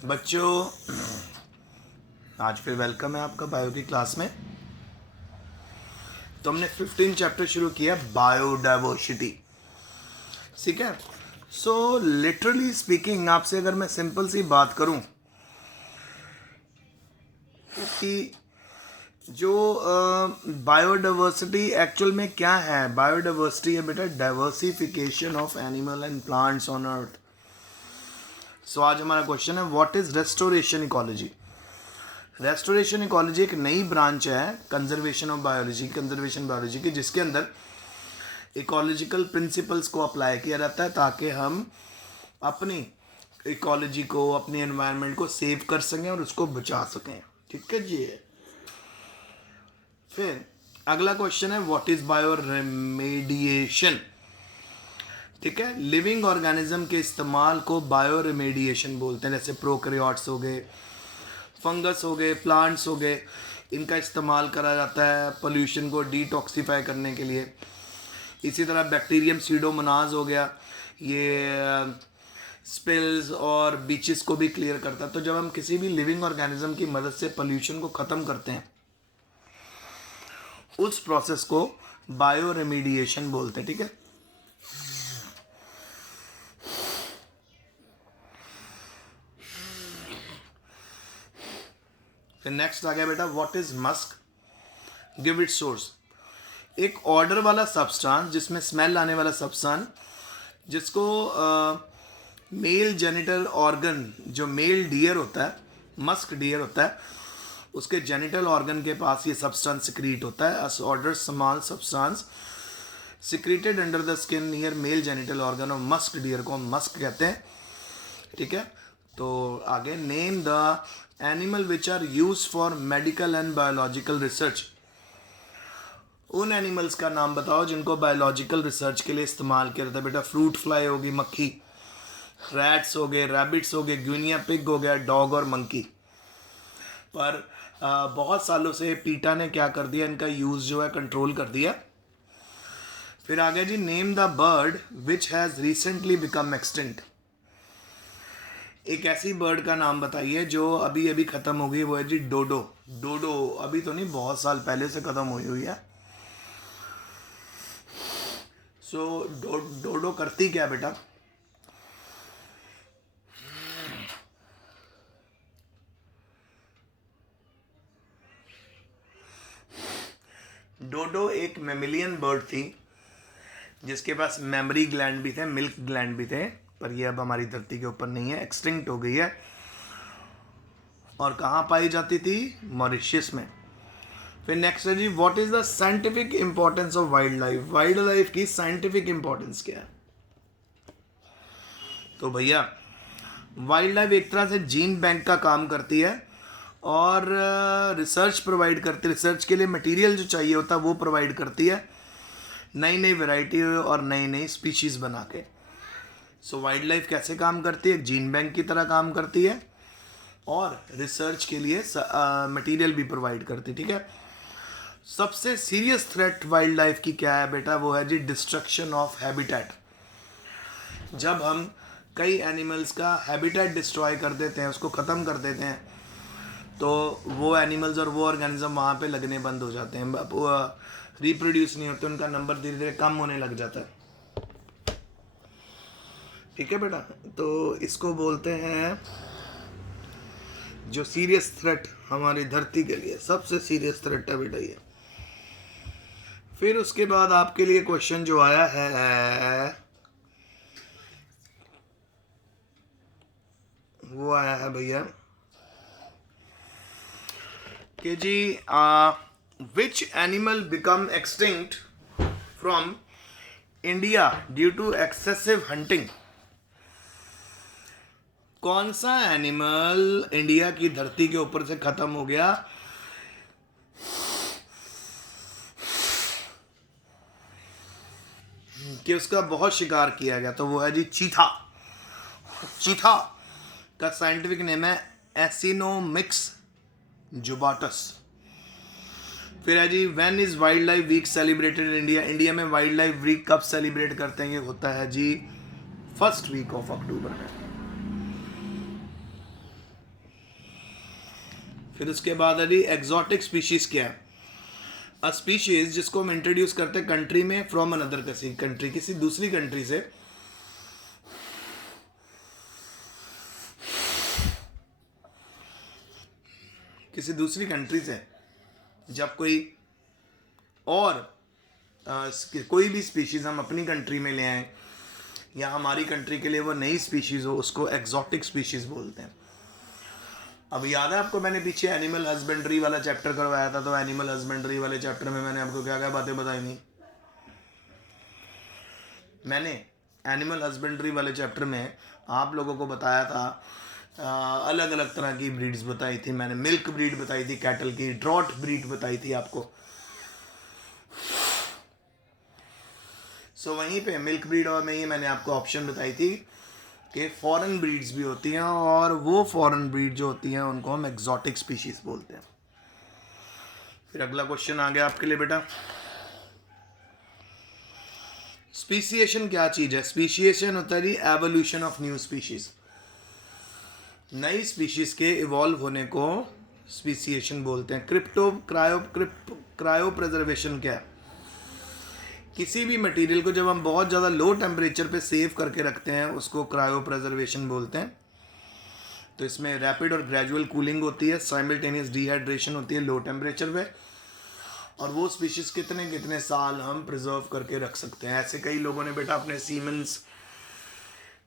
बच्चों, आज फिर वेलकम है आपका बायो की क्लास में। तो हमने 15 चैप्टर शुरू किया बायोडाइवर्सिटी, ठीक है। सो लिटरली स्पीकिंग, आपसे अगर मैं सिंपल सी बात करूं कि जो बायोडाइवर्सिटी एक्चुअल में क्या है। बायोडाइवर्सिटी है बेटा diversification of animal and plants on earth. So आज हमारा क्वेश्चन है, what is restoration ecology. Restoration ecology एक नई ब्रांच है conservation of biology, conservation biology की, जिसके अंदर इकोलॉजिकल प्रिंसिपल्स को अप्लाई किया जाता है ताकि हम अपनी इकोलॉजी को, अपनी एनवायरनमेंट को सेव कर सकें और उसको बचा सकें। ठीक है जी। फिर अगला क्वेश्चन है, व्हाट इज बायो रेमेडिएशन। ठीक है, लिविंग ऑर्गेनिज्म के इस्तेमाल को बायो रेमेडिएशन बोलते हैं। जैसे प्रोकैरियोट्स हो गए, फंगस हो गए, प्लांट्स हो गए, इनका इस्तेमाल करा जाता है पोल्यूशन को डिटॉक्सिफाई करने के लिए। इसी तरह बैक्टीरियम सीडोमोनाज हो गया, ये स्पिल्स और बीचेस को भी क्लियर करता है। तो जब हम किसी भी लिविंग ऑर्गेनिज्म की मदद से पोल्यूशन को ख़त्म करते हैं, उस प्रोसेस को बायो रेमेडिएशन बोलते हैं। ठीक है, फिर नेक्स्ट आ गया बेटा, what is Musk, give it source. एक ऑर्डर वाला सब्सटेंस, जिसमें स्मेल आने वाला सब्सटेंस, जिसको मेल जेनिटल ऑर्गन, जो मेल डियर होता है, मस्क डियर होता है, उसके जेनिटल ऑर्गन के पास ये सब्सटेंस सिक्रीट होता है। As odour small substance secreted under the skin near male genital organ of musk deer को हम मस्क कहते हैं। ठीक है, तो आगे, name the animal which are use for medical and biological research. उन एनिमल्स का नाम बताओ जिनको बायोलॉजिकल रिसर्च के लिए इस्तेमाल किया जाता है। बेटा फ्रूट फ्लाई होगी, मक्खी, रैट्स हो गए, रैबिट्स हो गए, ग्विनिया पिग हो गया, डॉग और मंकी। पर बहुत सालों से पीटा ने क्या कर दिया, इनका यूज़ जो है कंट्रोल कर दिया। फिर आगे जी, name the bird which has recently become extinct. एक ऐसी बर्ड का नाम बताइए जो अभी अभी ख़त्म हो गई, वो है जी डोडो। डोडो अभी तो नहीं, बहुत साल पहले से ख़त्म हुई हुई है। सो डोडो करती क्या बेटा, डोडो एक मेमिलियन बर्ड थी जिसके पास मेमोरी ग्लैंड भी थे, मिल्क ग्लैंड भी थे, पर ये अब हमारी धरती के ऊपर नहीं है, एक्सटिंक्ट हो गई है। और कहाँ पाई जाती थी, मॉरिशस में। फिर नेक्स्ट है जी, what is the scientific importance of wildlife. Wildlife की साइंटिफिक इंपॉर्टेंस क्या है। तो भैया वाइल्ड लाइफ एक तरह से जीन बैंक का काम करती है और रिसर्च प्रोवाइड करती है। रिसर्च के लिए मटेरियल जो चाहिए होता है वो प्रोवाइड करती है, नई नई वैरायटी और नई नई स्पीशीज़ बना के। सो वाइल्ड लाइफ कैसे काम करती है, जीन बैंक की तरह काम करती है और रिसर्च के लिए मटेरियल भी प्रोवाइड करती है। ठीक है, सबसे सीरियस थ्रेट वाइल्ड लाइफ की क्या है बेटा, वो है जी डिस्ट्रक्शन ऑफ हैबिटेट। जब हम कई एनिमल्स का हैबिटेट डिस्ट्रॉय कर देते हैं, उसको ख़त्म कर देते हैं, तो वो एनिमल्स और वो ऑर्गेनिज्म वहाँ पे लगने बंद हो जाते हैं, रिप्रोड्यूस नहीं होते, उनका नंबर धीरे धीरे कम होने लग जाता है। ठीक है बेटा, तो इसको बोलते हैं जो सीरियस थ्रेट हमारी धरती के लिए, सबसे सीरियस थ्रेट है बेटा ये। फिर उसके बाद आपके लिए क्वेश्चन जो आया है वो आया है भैया कि जी which animal become extinct from India due to excessive hunting. कौन सा एनिमल इंडिया की धरती के ऊपर से खत्म हो गया कि उसका बहुत शिकार किया गया। तो वो है जी चीथा। चीथा का साइंटिफिक नेम है एसिनोमिक्स जुबाटस। फिर है जी, when is wildlife week celebrated in India. India में वाइल्ड लाइफ वीक कब सेलिब्रेट करते हैं, ये होता है जी फर्स्ट वीक ऑफ अक्टूबर में। फिर उसके बाद अभी एग्जॉटिक स्पीशीज क्या है? अ स्पीशीज जिसको हम इंट्रोड्यूस करते हैं कंट्री में फ्रॉम अनदर कंट्री, किसी दूसरी कंट्री से, किसी दूसरी कंट्री से जब कोई और कोई भी स्पीशीज हम अपनी कंट्री में ले आए या हमारी कंट्री के लिए वो नई स्पीशीज हो, उसको एग्जॉटिक स्पीशीज बोलते हैं। अब याद है आपको मैंने पीछे एनिमल हस्बेंड्री वाला चैप्टर करवाया था, तो एनिमल हस्बेंड्री वाले चैप्टर में मैंने आपको क्या क्या बातें बताई थी? मैंने एनिमल हस्बेंड्री वाले चैप्टर में आप लोगों को बताया था अलग अलग तरह की ब्रीड्स बताई थी मैंने। मिल्क ब्रीड बताई थी कैटल की, ड्रॉट ब्रीड बताई थी आपको। सो वहीं पे मिल्क ब्रीड और में ही मैंने आपको ऑप्शन बताई थी कि फॉरेन ब्रीड्स भी होती हैं, और वो फॉरेन ब्रीड जो होती हैं उनको हम एग्जॉटिक स्पीशीज बोलते हैं। फिर अगला क्वेश्चन आ गया आपके लिए बेटा, स्पीशिएशन क्या चीज है? स्पीशिएशन होता है एवोल्यूशन ऑफ न्यू स्पीशीज। नई स्पीशीज के इवॉल्व होने को स्पीशिएशन बोलते हैं। क्रायो प्रिजर्वेशन क्या है? किसी भी मटेरियल को जब हम बहुत ज़्यादा लो टेम्परेचर पे सेव करके रखते हैं उसको क्रायो प्रिजर्वेशन बोलते हैं। तो इसमें रैपिड और ग्रेजुअल कूलिंग होती है, साइमल्टेनियस डिहाइड्रेशन होती है लो टेम्परेचर पे, और वो स्पीशीज़ कितने कितने साल हम प्रिजर्व करके रख सकते हैं। ऐसे कई लोगों ने बेटा अपने सीमेंस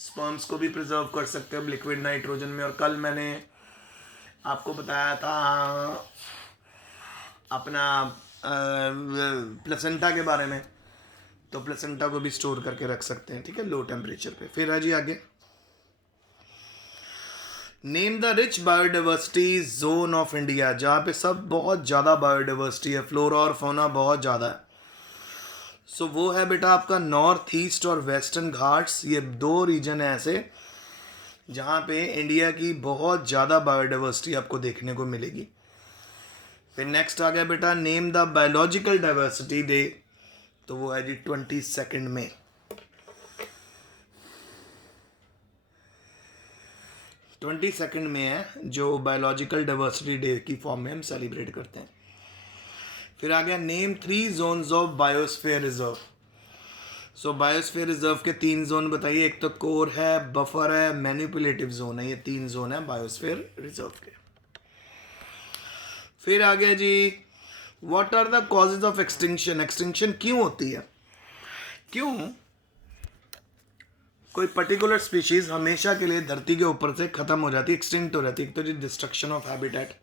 स्पर्म्स को भी प्रिजर्व कर सकते हैं लिक्विड नाइट्रोजन में। और कल मैंने आपको बताया था अपना प्लेसेंटा के बारे में, तो प्लेसेंटा को भी स्टोर करके रख सकते हैं, ठीक है, लो टेम्परेचर पे। फिर है जी आगे, name the rich biodiversity zone of India, जहाँ पे सब बहुत ज़्यादा बायोडाइवर्सिटी है, फ्लोरा और फौना बहुत ज़्यादा है। सो वो है बेटा आपका नॉर्थ ईस्ट और वेस्टर्न घाट्स, ये दो रीजन है ऐसे जहाँ पे इंडिया की बहुत ज़्यादा बायोडाइवर्सिटी आपको देखने को मिलेगी। फिर नेक्स्ट आ गया बेटा, name the biological diversity day, तो वो है जी 22 मई। ट्वेंटी सेकेंड में है जो बायोलॉजिकल डाइवर्सिटी डे की फॉर्म में हम सेलिब्रेट करते हैं। फिर आ गया, name 3 zones of biosphere reserve. So biosphere reserve के 3 जोन बताइए। एक तो कोर है, बफर है, मैनिपुलेटिव जोन है, ये 3 जोन है बायोस्फीयर रिजर्व के। फिर आ गया जी, what are the causes of extinction, extinction क्यों होती है? क्यों कोई पर्टिकुलर स्पीशीज हमेशा के लिए धरती के ऊपर से खत्म हो जाती है, एक्सटिंक्ट हो जाती है? एक तो जी डिस्ट्रक्शन ऑफ हैबिटेट,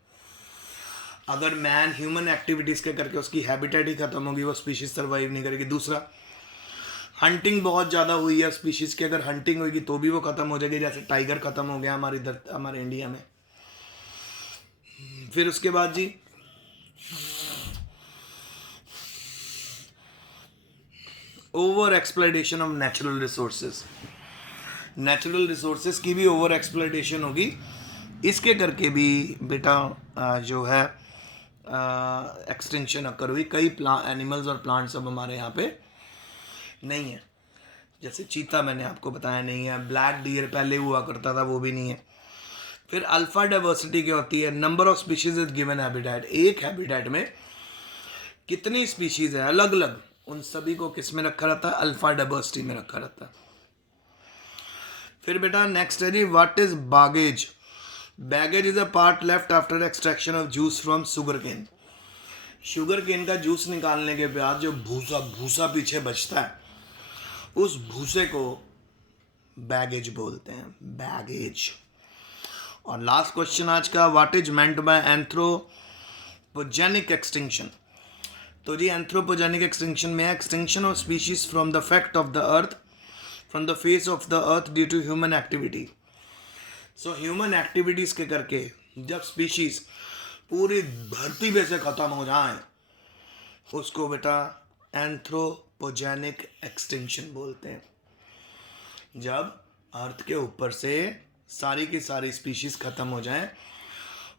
अगर मैन ह्यूमन एक्टिविटीज के करके उसकी हैबिटेट ही खत्म होगी, वो स्पीशीज सर्वाइव नहीं करेगी। दूसरा, हंटिंग बहुत ज़्यादा हुई है स्पीशीज की, अगर हंटिंग होगी तो भी वो खत्म हो जाएगी, जैसे टाइगर खत्म हो गया हमारे इंडिया में। फिर उसके बाद जी over exploitation of natural resources, natural resources की भी ओवर एक्सप्लॉयटेशन होगी, इसके करके भी बेटा जो है एक्सटिंक्शन अकर हुई। कई एनिमल्स और प्लांट्स अब हमारे यहाँ पे नहीं है, जैसे चीता मैंने आपको बताया नहीं है, ब्लैक डियर पहले हुआ करता था वो भी नहीं है। फिर अल्फा डाइवर्सिटी क्या होती है? Number of species is given habitat, एक हैबिटेट में कितनी स्पीशीज है अलग अलग, उन सभी को किस में रखा रहता है? अल्फा डाइवर्सिटी में रखा रहता है। फिर बेटा नेक्स्ट है जी, what is bagasse? Bagasse is a part left after extraction of juice from sugarcane. Sugarcane का जूस निकालने के बाद जो भूसा पीछे बचता है, उस भूसे को बैगेज बोलते हैं, बैगेज। और लास्ट क्वेश्चन आज का, what is meant by anthropogenic extinction? तो जी एंथ्रोपोजेनिक एक्सटिंक्शन में extinction of species from the fact of the earth, from the face of the earth due to human activity. So human activities के करके जब species पूरी धरती पे से खत्म हो जाए, उसको बेटा एंथ्रोपोजेनिक एक्सटिंक्शन बोलते हैं। जब अर्थ के ऊपर से सारी की सारी स्पीशीज खत्म हो जाएं,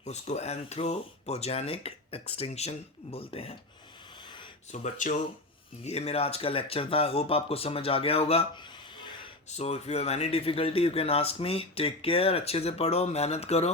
उसको एंथ्रोपोजेनिक एक्सटिंक्शन बोलते हैं। सो बच्चों, ये मेरा आज का लेक्चर था, होप आपको समझ आ गया होगा। So if you have any difficulty you can ask me. Take care, अच्छे से पढ़ो, मेहनत करो।